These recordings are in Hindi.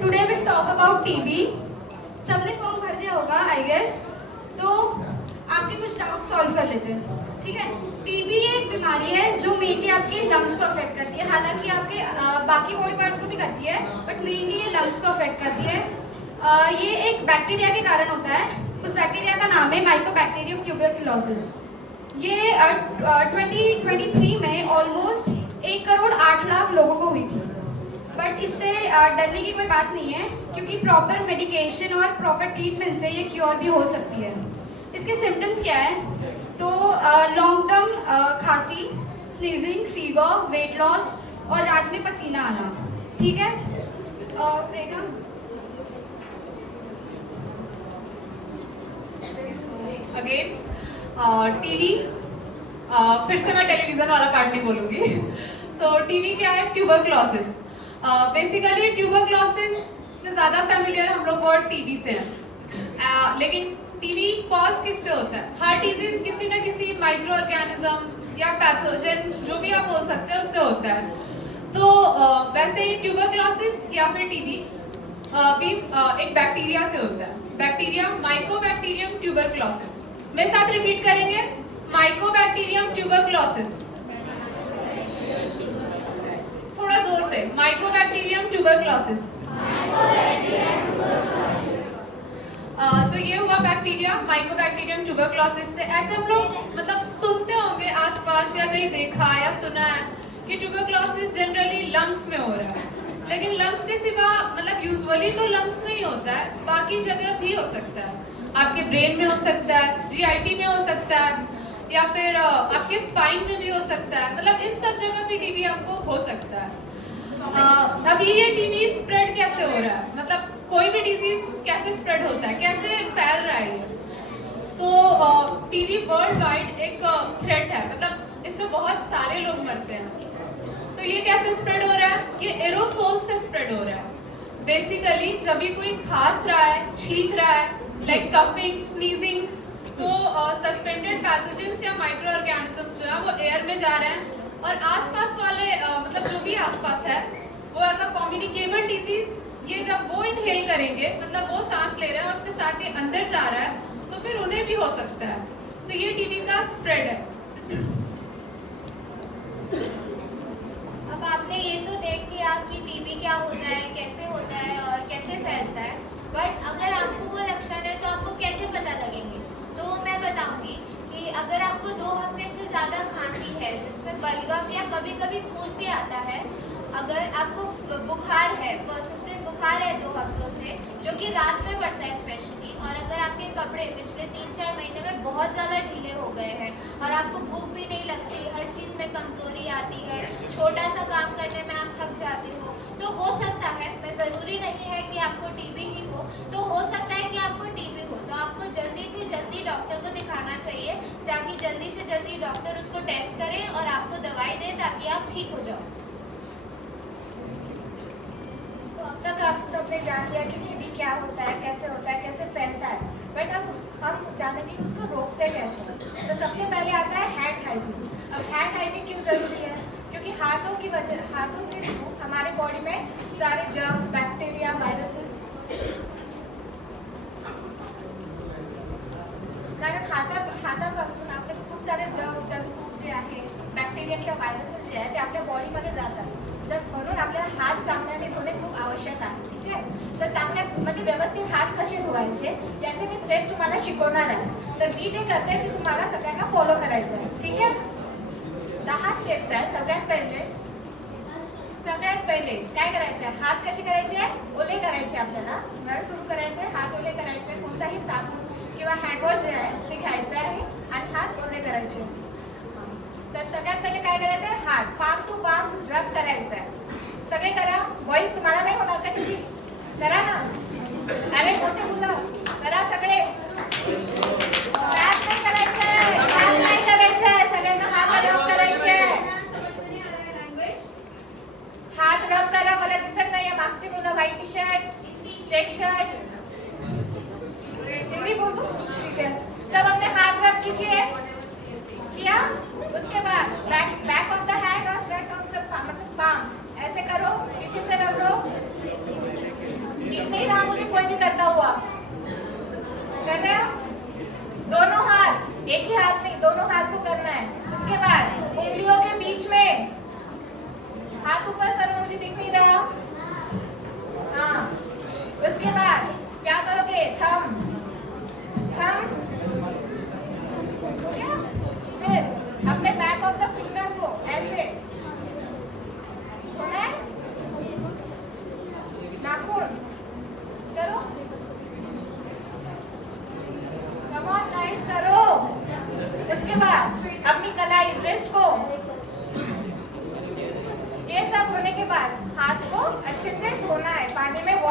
Today will talk about TB. सबने फॉर्म भर दिया होगा आई गेस, तो आपके कुछ डाउट सॉल्व कर लेते हैं, ठीक है। टीबी एक बीमारी है जो मेनली आपके लंग्स को अफेक्ट करती है, हालांकि आपके बाकी बॉडी पार्ट्स को भी करती है, बट मेनली ये लंग्स को अफेक्ट करती है। ये एक बैक्टीरिया के कारण होता है। उस बैक्टीरिया का नाम है माइकोबैक्टीरियम ट्यूबरकुलोसिस। ये 2023 में ऑलमोस्ट 1 करोड़ 8 लाख लोगों को हुई थी। बट इससे डरने की कोई बात नहीं है, क्योंकि प्रॉपर मेडिकेशन और प्रॉपर ट्रीटमेंट से ये क्योर भी हो सकती है। इसके सिम्टम्स क्या है, तो लॉन्ग टर्म खांसी, स्नीजिंग, फीवर, वेट लॉस और रात में पसीना आना, ठीक है। प्रेरणा, अगेन टीवी, फिर से मैं टेलीविजन वाला पार्ट नहीं बोलूंगी। सो टीवी क्या है? ट्यूबरकुलोसिस। बेसिकली ट्यूबरकुलोसिस से ज़्यादा फेमिलियर हम लोग वर्ड टीबी से हैं, लेकिन टीबी कॉज किससे होता है? हार्ट डिजीज किसी न किसी माइक्रो ऑर्गेनिज्म या पैथोजन, जो भी आप बोल सकते हैं, उससे होता है। तो वैसे ही ट्यूबरकुलोसिस या फिर टीबी भी एक बैक्टीरिया से होता है। Bacteria Mycobacterium tuberculosis. मेरे साथ रिपीट करेंगे, माइकोबैक्टीरियम ट्यूबरकुलोसिस। थोड़ा जोर से, माइकोबैक्टीरियम ट्यूबरकुलोसिस। तो ये हुआ बैक्टीरिया माइकोबैक्टीरियम ट्यूबरकुलोसिस से। ऐसे हम लोग मतलब सुनते होंगे आसपास, या कहीं देखा या सुना है कि ट्यूबरकुलोसिस जनरली लंग्स में हो रहा है, लेकिन लंग्स के सिवा मतलब यूजुअली तो लंग्स में ही होता है, बाकी जगह भी हो सकता है। आपके ब्रेन में हो सकता है, जीआईटी में हो सकता है, या फिर आपके स्पाइन में भी हो सकता है। मतलब इन सब जगह भी टीबी आपको हो सकता है। अभी ये टीबी स्प्रेड कैसे हो रहा है, मतलब कोई भी डिजीज कैसे स्प्रेड होता है, कैसे फैल रहा है ये? तो टीबी वर्ल्ड वाइड एक थ्रेट है, मतलब इससे बहुत सारे लोग मरते हैं। तो ये कैसे स्प्रेड हो रहा है? ये एरोसोल से स्प्रेड हो रहा है। बेसिकली जब भी कोई खांस रहा है, छींक रहा है, लाइक कफिंग, स्नीजिंग, तो सस्पेंडेड पैथोजेंस या माइक्रो ऑर्गेनिजम्स जो है वो एयर में जा रहे हैं, और आसपास वाले मतलब जो भी आसपास है वो एज अ कम्युनिकेबल डिजीज, ये जब वो इनहेल करेंगे, मतलब वो सांस ले रहे हैं और उसके साथ ये अंदर जा रहा है, तो फिर उन्हें भी हो सकता है। तो ये टीबी का स्प्रेड है। अब आपने ये तो देख लिया कि टीबी क्या होता है, कैसे होता है और कैसे फैलता है, बट अगर आपको वो लक्षण है तो आपको कैसे पता लगेंगे? तो मैं बताऊंगी कि अगर आपको 2 हफ्ते से ज़्यादा खांसी है जिसमें बलगम या कभी कभी खून भी आता है, अगर आपको बुखार है, पर्सिस्टेंट बुखार है 2 हफ्तों से, जो कि रात में बढ़ता है स्पेशली, और अगर आपके कपड़े पिछले 3-4 महीने में बहुत ज़्यादा ढीले हो गए हैं और आपको भूख भी नहीं लगती, हर चीज़ में कमज़ोरी आती है, छोटा सा काम करने में आप थक जाते हो, तो हो सकता है, मैं ज़रूरी नहीं है कि आपको टीबी ही हो, तो हो सकता है कि आपको टीबी हो, तो आपको जल्दी से जल्दी डॉक्टर को दिखाना चाहिए, ताकि जल्दी से जल्दी डॉक्टर उसको टेस्ट करें और आपको दवाई दें ताकि आप ठीक हो जाओ। तो अब तक आप सबने जान लिया कि टीबी क्या होता है, कैसे फैलता है, बट अब हम जानेंगे कि उसको रोकते कैसे। तो सबसे पहले आता है हैंड हाइजीन। अब हैंड हाइजीन क्यों ज़रूरी है? क्योंकि हाथों के थ्रू हमारे बॉडी में सारे जर्म्स, बैक्टीरिया, वायरसेस, कारण हातापासून आपले खूप सारे जंतू जे आहे, बॅक्टेरिया किंवा व्हायरसेस जे आहे ते आपल्या बॉडीमध्ये जातात। तर म्हणून आपल्याला हात चांगल्याने धुणे खूप आवश्यक आहे, ठीक आहे। तर चांगल्या म्हणजे व्यवस्थित हात कसे धुवायचे याचे मी स्टेप्स तुम्हाला शिकवणार आहे। तर मी जे करते ते तुम्हाला सगळ्यांना फॉलो करायचं आहे, ठीक आहे। 10 स्टेप्स आहेत। सगळ्यात पहिले काय करायचं आहे? हात कसे करायचे? ओले करायचे आपल्याला। नळ सुरू करायचे, हात ओले करायचे, कोणताही साबण किंवा हँडवॉश जे आहे ते घ्यायचं आहे आणि हात ओले करायचे। तर सगळ्यात पहिले काय करायचं आहे? हात पाम टू पाम रब करायचं आहे। सगळे करा। बॉईज तुम्हाला नाही होणार का किती? करा ना। अरे मोठे मुलं करा सगळे। क्लॅप नाही करायचंय, क्लॅप नाही करायचंय, सगळ्यांना हात रब करायचे। हात रब करा। मला दिसत नाही मागची मुलं white T shirt, check shirt, Hindi बोलो, ठीक है। सब अपने हाथ रब कीजिए। किया? उसके बाद बैक ऑफ द हैंड और फ्रंट ऑफ द मतलब पाम ऐसे करो, पीछे से रब लो।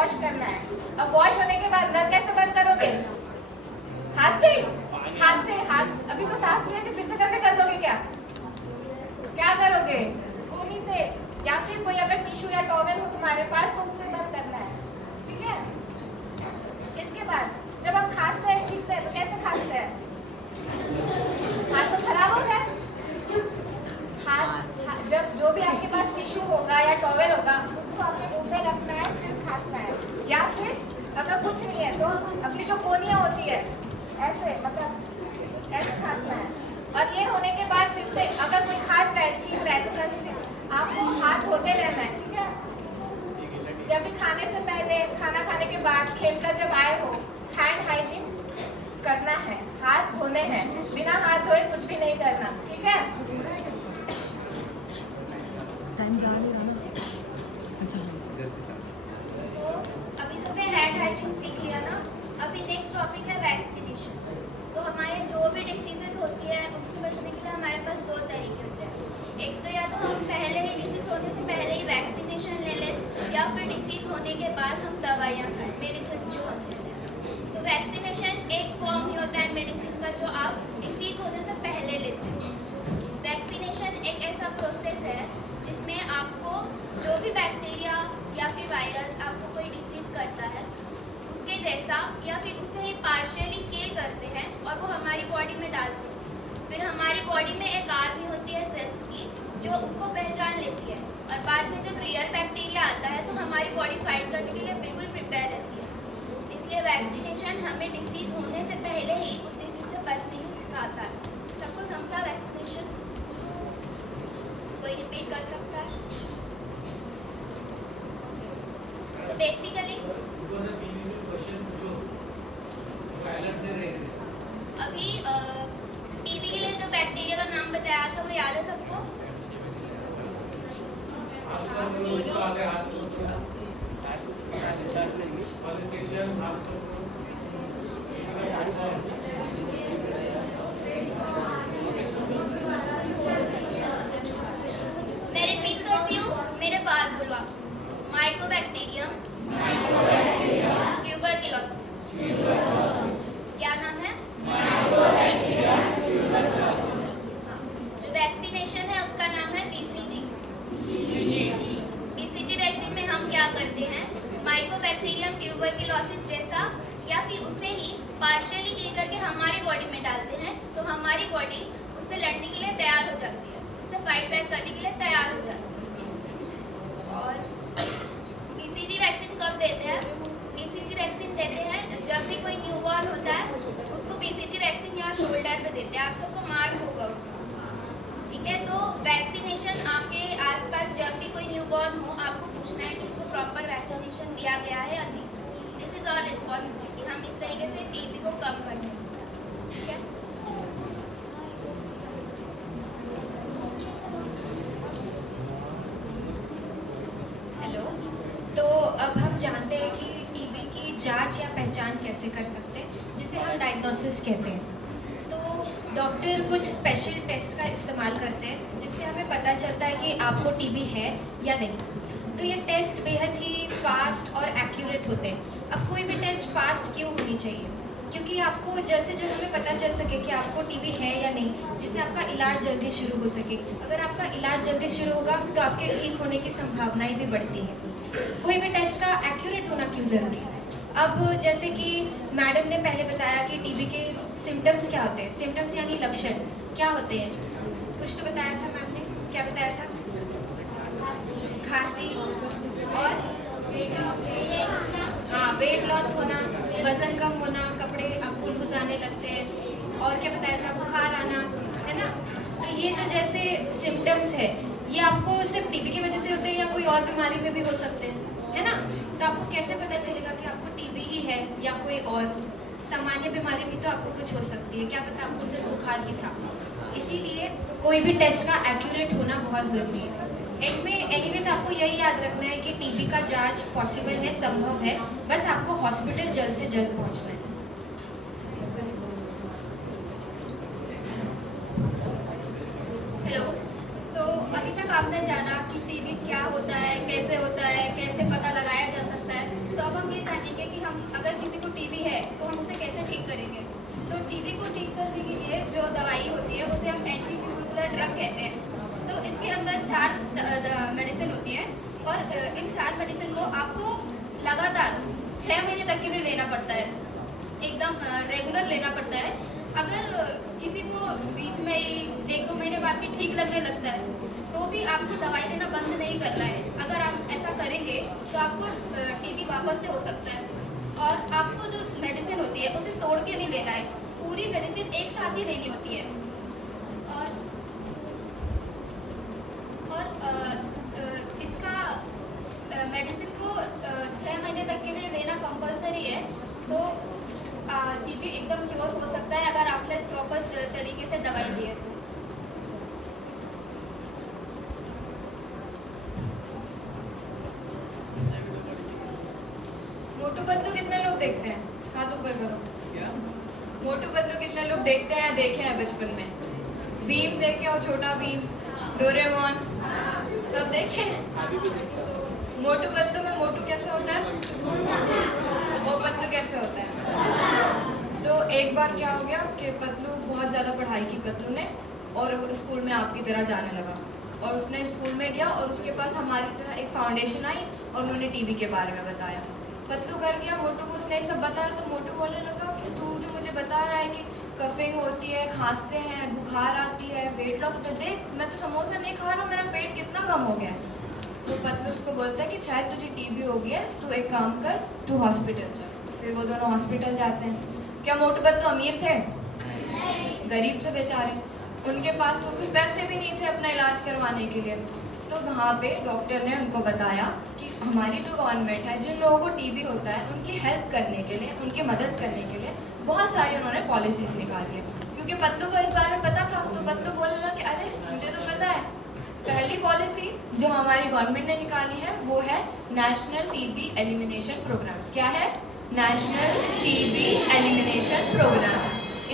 वॉश करना है। अब वॉश होने के बाद नल कैसे बंद करोगे? हाथ से। हाथ अभी तो साफ किए थे, फिर से करके कर दोगे क्या? क्या करोगे? कोनी से, या फिर कोई अगर टिश्यू या टॉवेल हो तुम्हारे पास तो उससे बंद करना है, ठीक है? इसके बाद जब हम खांसते हैं, छींकते हैं तो कैसे खांसते हैं? हाथ तो खराब हो गया। हाथ जब जो भी आपके पास टिश्यू होगा या टॉवेल होगा उसको अपने मुंह में रखना है, फिर खांसना है। या फिर अगर कुछ नहीं है तो अपनी जो कोनियाँ होती है ऐसे, मतलब ऐसे खांसना है। और ये होने के बाद फिर से अगर कोई खांस रहा है, छींक रहा है तो कंटिन्यू आपको हाथ धोते रहना है, ठीक है? जब भी खाने से पहले, खाना खाने के बाद, खेलकर जब आए हो, हैंड हाइजीन करना है, हाथ धोने हैं, बिना हाथ धोए कुछ भी नहीं करना, ठीक है? टाइम जा नहीं रहा ना। अच्छा तो अभी सबने हैंड हाइजीन सीख लिया ना। अभी नेक्स्ट टॉपिक है वैक्सीनेशन। तो हमारे जो भी डिसीजेज होती है उनसे बचने के लिए हमारे पास दो तरीके होते हैं। एक तो या तो हम पहले ही डिसीज होने से पहले ही वैक्सीनेशन ले लें, या फिर डिसीज होने के बाद हम दवाइयाँ खाएं, मेडिसिन जो होते हैं। सो वैक्सीनेशन एक फॉर्म ही होता है मेडिसिन का जो आप डिसीज होने से पहले लेते हैं। वैक्सीनेशन एक ऐसा प्रोसेस है जिसमें आपको जो भी बैक्टीरिया या फिर वायरस आपको कोई डिसीज़ करता है उसके जैसा या फिर उसे ही पार्शियली किल करते हैं और वो हमारी बॉडी में डालते हैं। फिर हमारी बॉडी में एक आर्मी होती है सेल्स की जो उसको पहचान लेती है, और बाद में जब रियल बैक्टीरिया आता है तो हमारी बॉडी फाइट करने के लिए बिल्कुल प्रिपेयर रहती है। इसलिए वैक्सीनेशन हमें डिसीज़ होने से पहले ही उस डिसीज़ से बचने की सिखाता है। सबको समझा वैक्सीनेशन? कोई रिपीट कर सकता है? So basically अभी टीबी के लिए जो बैक्टीरिया का नाम बताया था वो याद है सबको? मैं रिपीट करती हूँ, मेरे बाद बोलो आप। Mycobacterium, tuberculosis. क्या नाम है? जो वैक्सीनेशन है उसका नाम है बीसीजी। बीसीजी वैक्सीन में हम क्या करते हैं, माइकोबैक्टीरियम ट्यूबरक्लोसिस जैसा या फिर उसे ही पार्शियली किल करके हमारी बॉडी में डालते हैं, तो हमारी बॉडी उससे लड़ने के लिए तैयार हो जाती है, उससे फाइट बैक करने के लिए तैयार हो जाती है। और बीसीजी वैक्सीन कब देते हैं? बीसीजी वैक्सीन देते हैं जब भी कोई न्यूबॉर्न होता है उसको बीसीजी वैक्सीन यहाँ शोल्डर पे देते हैं। आप सबको मार्क होगा उसका, ठीक है? तो वैक्सीनेशन आपके आसपास जब भी कोई न्यूबॉर्न हो आपको पूछना है कि इसको प्रॉपर वैक्सीनेशन दिया गया है या नहीं। This is our responsibility. हम इस तरीके से टीबी को कम कर सकते हैं, ठीक है? हेलो। तो अब हम जानते हैं कि टीबी की जांच या पहचान कैसे कर सकते हैं, जिसे हम डायग्नोसिस कहते हैं। तो डॉक्टर कुछ स्पेशल टेस्ट का इस्तेमाल करते हैं जिससे हमें पता चलता है कि आपको टीबी है या नहीं। तो ये टेस्ट बेहद ही फास्ट और एक्यूरेट होते हैं। अब कोई भी टेस्ट फास्ट क्यों होनी चाहिए? क्योंकि आपको जल्द से जल्द हमें पता चल सके कि आपको टीबी है या नहीं, जिससे आपका इलाज जल्दी शुरू हो सके। अगर आपका इलाज जल्दी शुरू होगा तो आपके ठीक होने की संभावनाएं भी बढ़ती हैं। कोई भी टेस्ट का एक्यूरेट होना क्यों ज़रूरी है? अब जैसे कि मैडम ने पहले बताया कि टीबी के सिम्टम्स क्या होते हैं। सिम्टम्स यानी लक्षण क्या होते हैं? कुछ तो बताया था मैम ने, क्या बताया था? खांसी और हाँ, वेट लॉस होना, वजन कम होना, कपड़े आपको लूज आने लगते हैं, और क्या बताया था? बुखार आना, है ना? तो ये जो जैसे सिम्टम्स है ये आपको सिर्फ टीबी की वजह से होते हैं या कोई और बीमारी में भी हो सकते हैं, है ना? तो आपको कैसे पता चलेगा कि आपको टीबी ही है या कोई और सामान्य बीमारी भी तो आपको कुछ हो सकती है? क्या पता आपको सिर्फ बुखार ही था। इसीलिए कोई भी टेस्ट का एक्यूरेट होना बहुत ज़रूरी है। एंड में एनीवेज आपको यही याद रखना है कि टीबी का जांच पॉसिबल है, संभव है, बस आपको हॉस्पिटल जल्द से जल्द पहुंचना है। हेलो। तो अभी तक आपने जाना कि टीबी क्या होता है, कैसे पता लगाया जा सकता है। तो अब हम कहते हैं। तो इसके अंदर 4 मेडिसिन होती हैं और इन 4 मेडिसिन को आपको लगातार 6 महीने तक के लिए लेना पड़ता है, एकदम रेगुलर लेना पड़ता है। अगर किसी को बीच में ही 1-2 महीने बाद भी ठीक लगने लगता है तो भी आपको दवाई लेना बंद नहीं करना है। अगर आप ऐसा करेंगे तो आपको टीबी वापस से हो सकता है। और आपको जो मेडिसिन होती है उसे तोड़ के नहीं लेना है, पूरी मेडिसिन एक साथ ही लेनी होती है। और इसका मेडिसिन को 6 महीने तक के लिए लेना कंपलसरी है। तो टीबी एकदम क्योर हो सकता है अगर आपने प्रॉपर तरीके से दवाई ली है तो। मोटू पतलू कितने लोग देखते हैं? हाथ ऊपर करो। मोटू पतलू कितने लोग देखते हैं, देखे हैं बचपन में? भीम देखे हो, छोटा भीम, डोरेमोन, सब देखे हैं? तो मोटू पतलू में मोटू कैसे होता है, वो पतलू कैसे होता है? तो एक बार क्या हो गया कि पतलू बहुत ज़्यादा पढ़ाई की पतलू ने, और स्कूल में आपकी तरह जाने लगा, और उसने स्कूल में गया और उसके पास हमारी तरह एक फाउंडेशन आई और उन्होंने टीबी के बारे में बताया। पतलू कर गया, मोटू को उसने सब बताया तो मोटू बोलने लगा कि तू जो मुझे बता रहा है कि कफिंग होती है, खांसते हैं, बुखार आती है, वेट लॉस होता है, देख मैं तो समोसा नहीं खा रहा हूँ, मेरा पेट कितना कम हो गया है। तो पतलू उसको बोलता है कि शायद तुझे टीबी हो गई है, तू एक काम कर, तू हॉस्पिटल चल। फिर वो दोनों हॉस्पिटल जाते हैं। क्या मोटू पतलू अमीर थे? गरीब थे बेचारे, उनके पास तो कुछ पैसे भी नहीं थे अपना इलाज करवाने के लिए। तो वहाँ पे डॉक्टर ने उनको बताया कि हमारी जो गवर्नमेंट है, जिन लोगों को टीबी होता है उनकी हेल्प करने के लिए, उनकी मदद करने के लिए बहुत सारी उन्होंने पॉलिसीज निकाली है। क्योंकि पतलू को इस बारे में पता था तो पतलू बोलने लगा कि अरे मुझे तो पता है। पहली पॉलिसी जो हमारी गवर्नमेंट ने निकाली है वो है नेशनल टीबी एलिमिनेशन प्रोग्राम। क्या है? National TB elimination programme.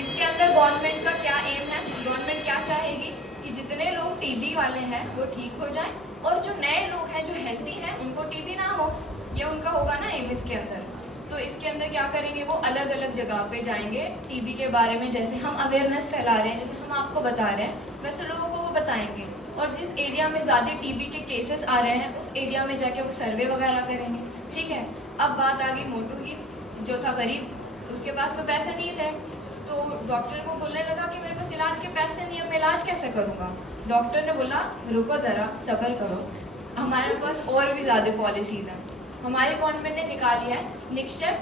इसके अंदर गवर्नमेंट का क्या एम है, गवर्नमेंट क्या चाहेगी कि जितने लोग टीबी वाले हैं वो ठीक हो जाएं और जो नए लोग हैं जो हेल्दी हैं उनको टीबी ना हो, ये उनका होगा ना एम इसके अंदर। तो इसके अंदर क्या करेंगे, वो अलग अलग जगह पे जाएंगे, टीबी के बारे में जैसे हम अवेयरनेस फैला रहे हैं, जैसे हम आपको बता रहे हैं, वैसे लोगों को वो बताएंगे। और जिस एरिया में ज़्यादा टीबी के केसेस आ रहे हैं उस एरिया में जाके वो सर्वे वगैरह करेंगे। ठीक है, अब बात आ गई मोटू की, जो था गरीब, उसके पास तो पैसे नहीं थे, तो डॉक्टर को बोलने लगा कि मेरे पास इलाज के पैसे नहीं है, मैं इलाज कैसे करूँगा। डॉक्टर ने बोला रुको ज़रा, सब्र करो, हमारे पास और भी ज़्यादा पॉलिसीज़ हैं। हमारी गवर्नमेंट ने निकाली है निक्षय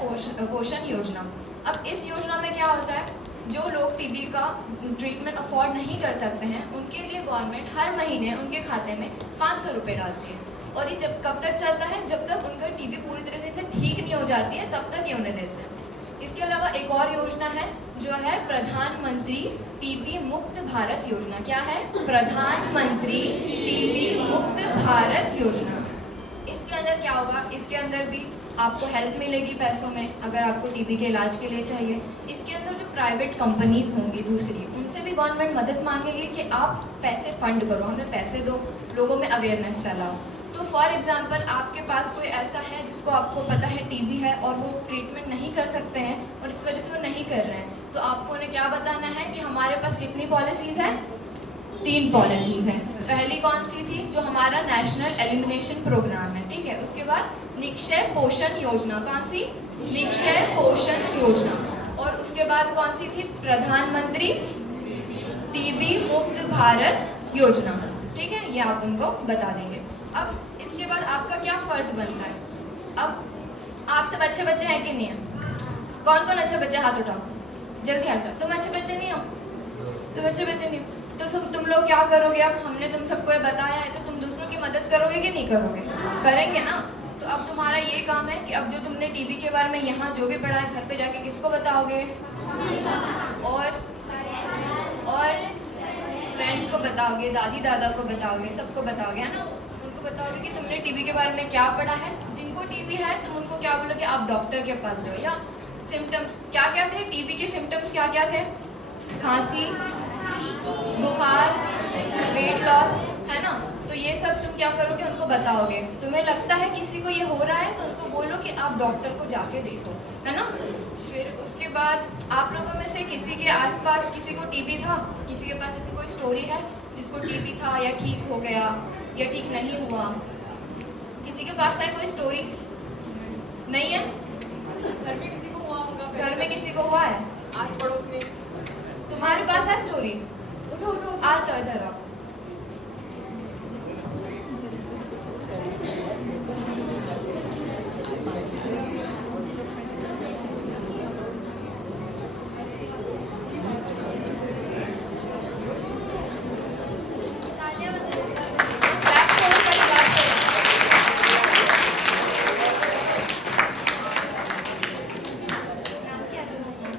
पोषण योजना। अब इस योजना में क्या होता है, जो लोग टीबी का ट्रीटमेंट अफोर्ड नहीं कर सकते हैं उनके लिए गवर्नमेंट हर महीने उनके खाते में 500 रुपये डालती है। और ये जब कब तक चलता है, जब तक उनका टीबी पूरी तरीके से ठीक नहीं हो जाती है तब तक ये उन्हें देते हैं। इसके अलावा एक और योजना है जो है प्रधानमंत्री टीबी मुक्त भारत योजना। क्या है? प्रधानमंत्री टीबी मुक्त भारत योजना। इसके अंदर क्या होगा, इसके अंदर भी आपको हेल्प मिलेगी पैसों में अगर आपको टीबी के इलाज के लिए चाहिए। इसके अंदर जो प्राइवेट कंपनीज होंगी दूसरी, उनसे भी गवर्नमेंट मदद मांगेगी कि आप पैसे फंड करो, हमें पैसे दो, लोगों में अवेयरनेस फैलाओ। तो फॉर एग्जांपल आपके पास कोई ऐसा है जिसको आपको पता है टीबी है और वो ट्रीटमेंट नहीं कर सकते हैं और इस वजह से वो नहीं कर रहे हैं, तो आपको उन्हें क्या बताना है कि हमारे पास कितनी पॉलिसीज़ हैं? 3 पॉलिसीज़ हैं। पहली कौन सी थी? जो हमारा नेशनल एलिमिनेशन प्रोग्राम है, ठीक है। उसके बाद निक्षय पोषण योजना। कौन सी? निक्षय पोषण योजना। और उसके बाद कौन सी थी? प्रधानमंत्री टीबी मुक्त भारत योजना। ठीक है, ये आप उनको बता देंगे। अब इसके बाद आपका क्या फ़र्ज़ बनता है? अब आप सब अच्छे बच्चे हैं कि नहीं हैं? कौन कौन अच्छे बच्चे? हाथ उठाओ, जल्दी हाथ उठाओ। तुम अच्छे बच्चे नहीं हो? तुम अच्छे बच्चे नहीं हो तो तुम लोग क्या करोगे? अब हमने तुम सबको ये बताया है तो तुम दूसरों की मदद करोगे कि नहीं करोगे? करेंगे ना। तो अब तुम्हारा ये काम है कि अब जो तुमने टीबी के बारे में यहाँ जो भी पढ़ा है घर पे जाके किसको बताओगे? और फ्रेंड्स को बताओगे, दादी दादा को बताओगे, सबको बताओगे, है ना। उनको बताओगे कि तुमने टीबी के बारे में क्या पढ़ा है। जिनको टीबी है तुम उनको क्या बोलोगे? आप डॉक्टर के पास जाओ। या सिम्टम्स क्या क्या थे टीबी के? सिम्टम्स क्या क्या थे? खांसी, बुखार, वेट लॉस, है ना। तो ये सब तुम क्या करोगे? उनको बताओगे। तुम्हें लगता है किसी को ये हो रहा है तो उनको बोलो कि आप डॉक्टर को जाके देखो, है ना। फिर उसके बाद आप लोगों में से किसी के आसपास किसी को टीबी था, किसी के पास ऐसी कोई स्टोरी है जिसको टीबी था या ठीक हो गया या ठीक नहीं हुआ? किसी के पास है कोई स्टोरी? नहीं है? घर में किसी को हुआ होगा, घर में किसी को हुआ है? आस पड़ोस में। तुम्हारे पास है स्टोरी? उठो उठो। आ जाओ इधर आओ। Clap करो, पहले clap करो। नाम क्या है तुम्हारा?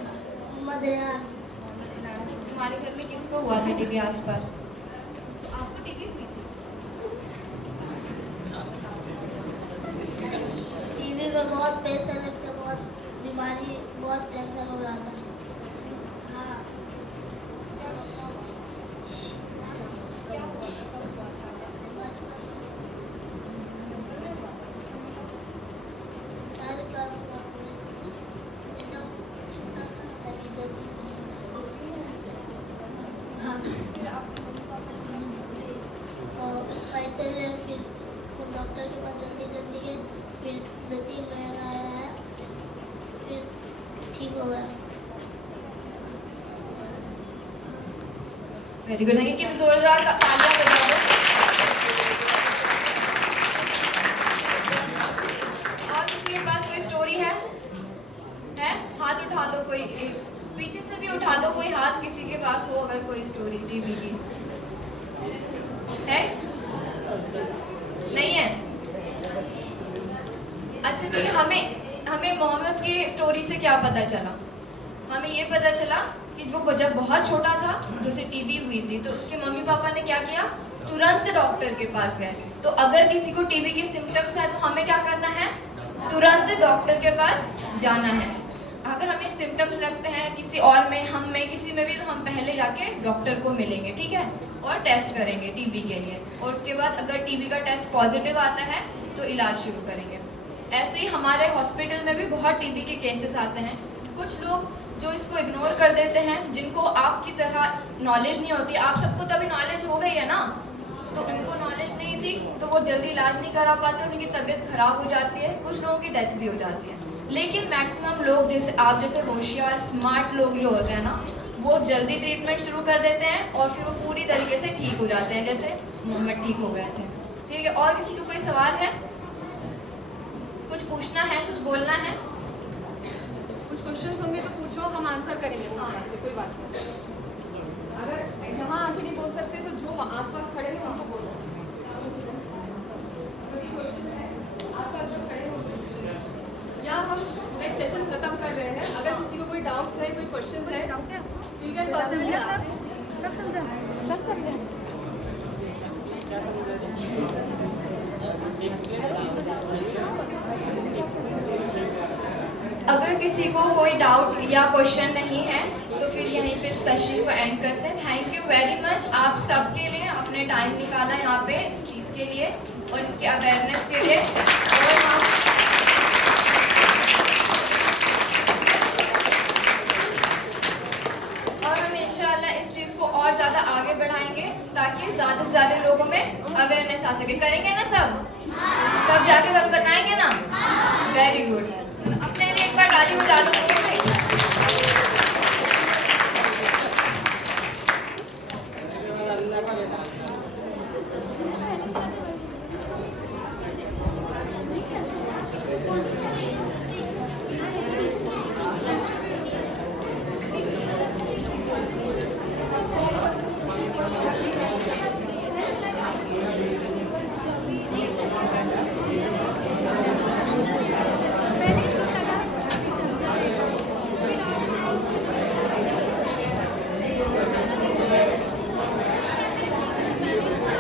तुम्हारे घर में किसको हुआ था टीबी आसपास? आपको टीबी हुई थी? टीवी में बहुत पैसे लगते, बहुत बीमारी, बहुत टेंशन हो रहा था। हाँ, सर का एकदम छोटा था, तभी जल्दी हाँ, और पैसे ले फिर डॉक्टर के पास जल्दी जल्दी गए, फिर 2-3 महीना आया, फिर ठीक हो गया। Very good. कि जोरदार तालियां बजा दो। और किसी के पास कोई स्टोरी है? हाथ उठा दो कोई एक। पीछे से भी उठा दो कोई हाथ, किसी के पास हो अगर कोई स्टोरी टीबी की। है? नहीं है? अच्छा जी, हमें मोहम्मद की स्टोरी से क्या पता चला? हमें ये पता चला कि वो जब बहुत छोटा था, तो उसे टीबी हुई थी, तो उसके मम्मी पापा ने क्या किया? तुरंत डॉक्टर के पास गए। तो अगर किसी को टीबी के सिम्टम्स है तो हमें क्या करना है? तुरंत डॉक्टर के पास जाना है। अगर हमें सिम्टम्स लगते हैं किसी और में, हम में, किसी में भी, तो हम पहले जाके डॉक्टर को मिलेंगे, ठीक है? और टेस्ट करेंगे टीबी के लिए, और उसके बाद अगर टीबी का टेस्ट पॉजिटिव आता है तो इलाज शुरू करेंगे। ऐसे ही हमारे हॉस्पिटल में भी बहुत टीबी के केसेस आते हैं। कुछ लोग जो इसको इग्नोर कर देते हैं, जिनको आपकी तरह नॉलेज नहीं होती, आप सबको तो अभी नॉलेज हो गई है ना, तो उनको नॉलेज नहीं थी तो वो जल्दी इलाज नहीं करा पाते, उनकी तबीयत खराब हो जाती है, कुछ लोगों की डेथ भी हो जाती है। लेकिन मैक्सिमम लोग, जैसे आप जैसे होशियार स्मार्ट लोग जो होते हैं ना, वो जल्दी ट्रीटमेंट शुरू कर देते हैं और फिर वो पूरी तरीके से ठीक हो जाते हैं, जैसे मोहम्मद ठीक हो गए थे। ठीक है, और किसी को कोई सवाल है? कुछ पूछना है, कुछ बोलना है? कुछ क्वेश्चंस होंगे तो पूछो, हम आंसर करेंगे वो हिसाब से, कोई बात नहीं। अगर यहाँ आके नहीं बोल सकते तो जो आसपास खड़े हैं उनको बोलो। आसपास जो खड़े हैं उनको पूछो। या हम नेक्स्ट सेशन खत्म कर रहे हैं। अगर किसी को कोई डाउट्स है, कोई क्वेश्चंस है, यू कैन पर्सनली आस्क। सब समझा? अगर किसी को कोई डाउट या क्वेश्चन नहीं है तो फिर यहीं पे सेशन को एंड करते हैं। थैंक यू वेरी मच आप सबके लिए, आपने टाइम निकाला यहाँ पे चीज़ के लिए और इसके अवेयरनेस के लिए। और हम इंशाल्लाह इस चीज़ को और ज़्यादा आगे बढ़ाएंगे ताकि ज़्यादा से ज़्यादा लोगों में अवेयरनेस आ सके। करेंगे ना सब जाके सब बताएंगे ना? Very good. अपने लिए एक बार ताली बजा लो।